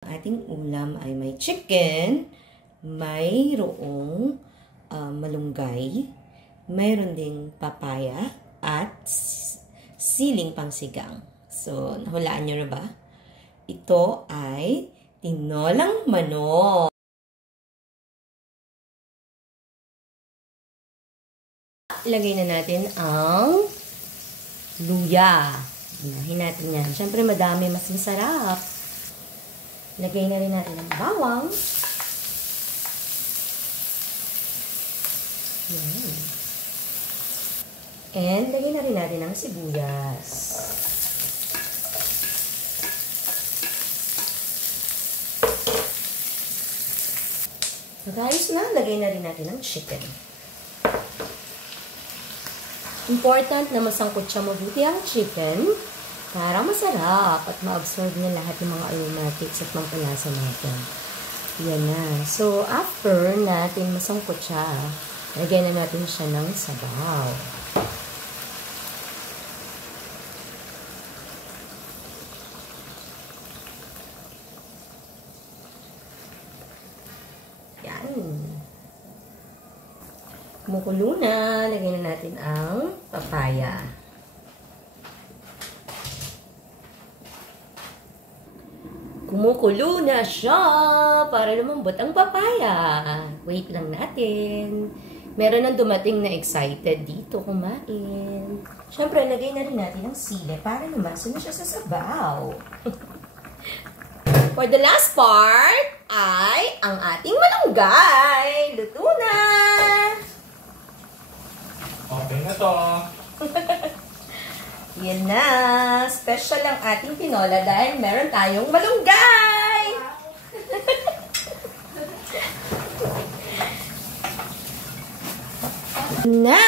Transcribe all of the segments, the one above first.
Ating ulam ay may chicken, mayroong malunggay, mayroon ding papaya, at siling pangsigang. So, nahulaan nyo na ba? Ito ay tinolang manok. Ilagay na natin ang luya. Ilahin natin yan. Siyempre, madami, mas masarap. Lagay na rin natin ang bawang. Yan. And, lagay na rin natin ang sibuyas. Pagkayos na, lagay na rin natin ang chicken. Important na masangkot siya mabuti ang chicken para masarap at ma-absorb niya lahat ng mga aromatics at pampalasa natin. Yan na. So, after natin masangkot siya, lagyan na natin siya ng sabaw. Yan. Kumukulo na, lagyan na natin ang papaya. Kumukulo na siya para lumambot ang papaya. Wait lang natin. Meron nang dumating na excited dito kumain. Siyempre, lagay na rin natin ang sili para lumaso na siya sa sabaw. For the last part ay ang ating malunggay. Luto na! Okay na to. Yan na. Special ang ating tinola dahil meron tayong malunggay. Na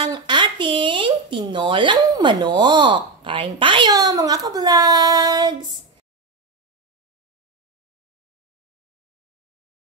ang ating tinolang manok. Kain tayo mga ka-vlogs!